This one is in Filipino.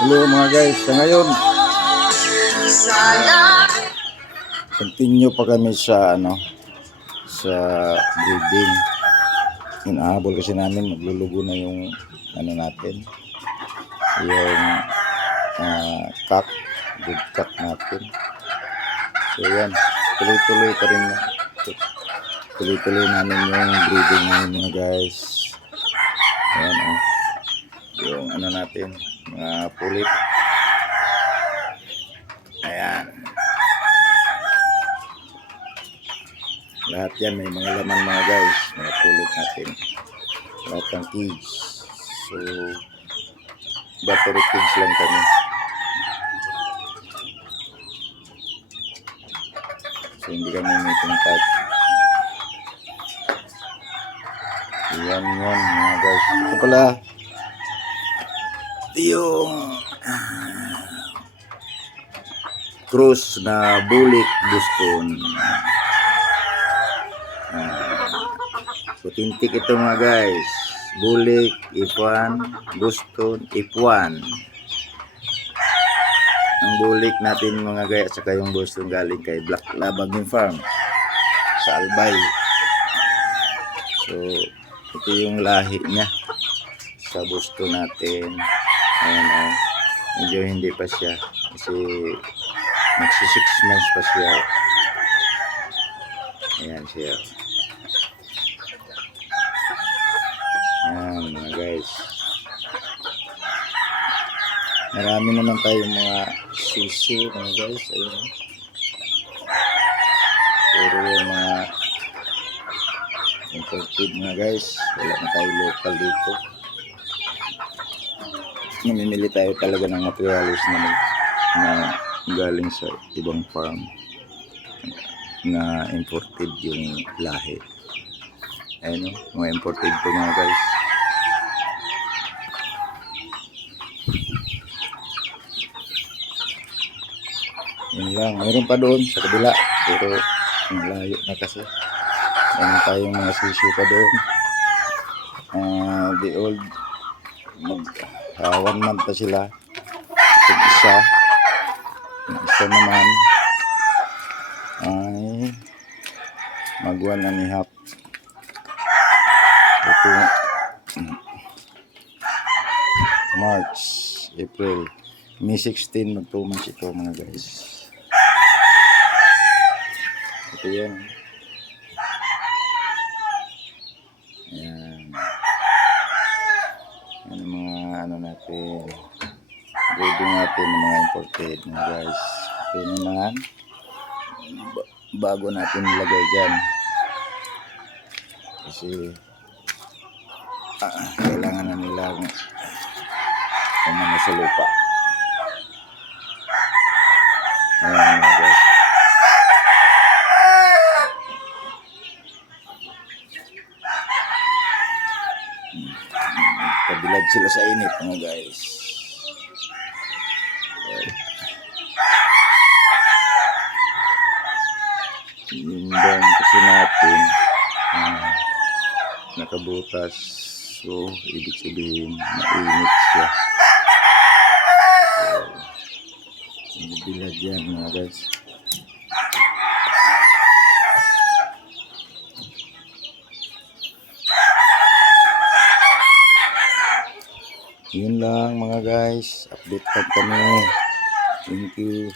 Hello mga guys, sa ngayon continue pa kami sa sa breeding. Inahabol kasi namin, maglulugo na yung natin, yung cock, good cock natin. So yan, tuloy-tuloy pa rin, tuloy-tuloy namin yung breeding namin mga guys. Ayan yung natin, mga pulit. Ayan. Lahat yan may mga laman mga guys, mga pulit natin. Lahat ng kids. So, battery kids lang kami. So, hindi kami may contact. Yan mga guys. Ito pala. Ito yung cross na bulik Boston. Putintik ito mga guys. Bulik, F1, Boston, F1. Ang bulik natin mga guys, saka yung Boston galing kay Black Labagin Farm sa Albay. So, ito yung lahi niya sa Boston natin. Ayan medyo hindi pa siya kasi magsi 6 months pa siya. Ayan siya. Ayan mga guys. Marami naman tayong mga sisi mga guys. Ayun. Pero yung mga imported mga guys, wala na tayo local dito. Namimili tayo talaga ng materials na galing sa ibang farm na imported yung lahi. Ayun mga imported po mga guys. Yun lang, mayroon pa doon sa kabila pero malayo na kasi. Mayroon tayong mga sisi pa doon. The old 1 month na sila. Yung isa naman ay mag 1.5. Ito March, April, May 16 mag 2 months ito mga guys. Ito yan. Ayan. Yan mga natin, breeding natin ng mga imported mga guys. Ito naman bago natin nilagay dyan kasi kailangan na nilang kumana sa lupa. Ayan mga guys. Pabilad sila sa init mga guys. Yung dam kasi natin nakabutas, so ibig sabihin mainit siya. So, bilad yan mga guys. Yun lang mga guys, update kami. Thank you.